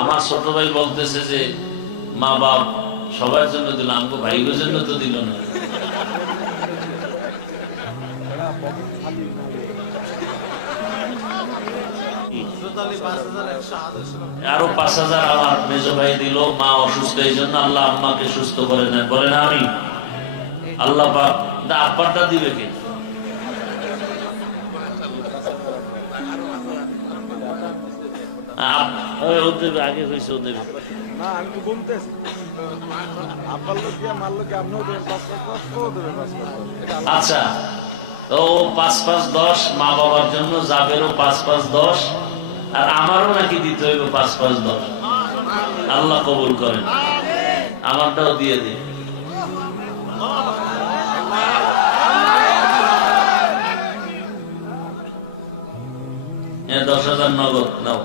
আমার ছোট ভাই বলতেছে যে মা বাপ সবার জন্য দিল, আমাকে ভাইগোর জন্য তো দিল না। আরো ৫,০০০ আমার মেজো ভাই দিল, মা অসুস্থ এই জন্য আল্লাহ আম্মাকে সুস্থ করে নেয়, বলে না আমি আল্লাহ পাক। আব্বারটা দিবে কে? আগে হয়েছে ও দেবে। আচ্ছা, তো ৫-৫-১০ মা বাবার জন্য যাবেরও ৫-৫-১০, আর আমারও নাকি দিতে হইব ৫-৫-১০। আল্লাহ কবুল করেন, আমারটাও দিয়ে দিন। ১০,০০০ নগদ নাও।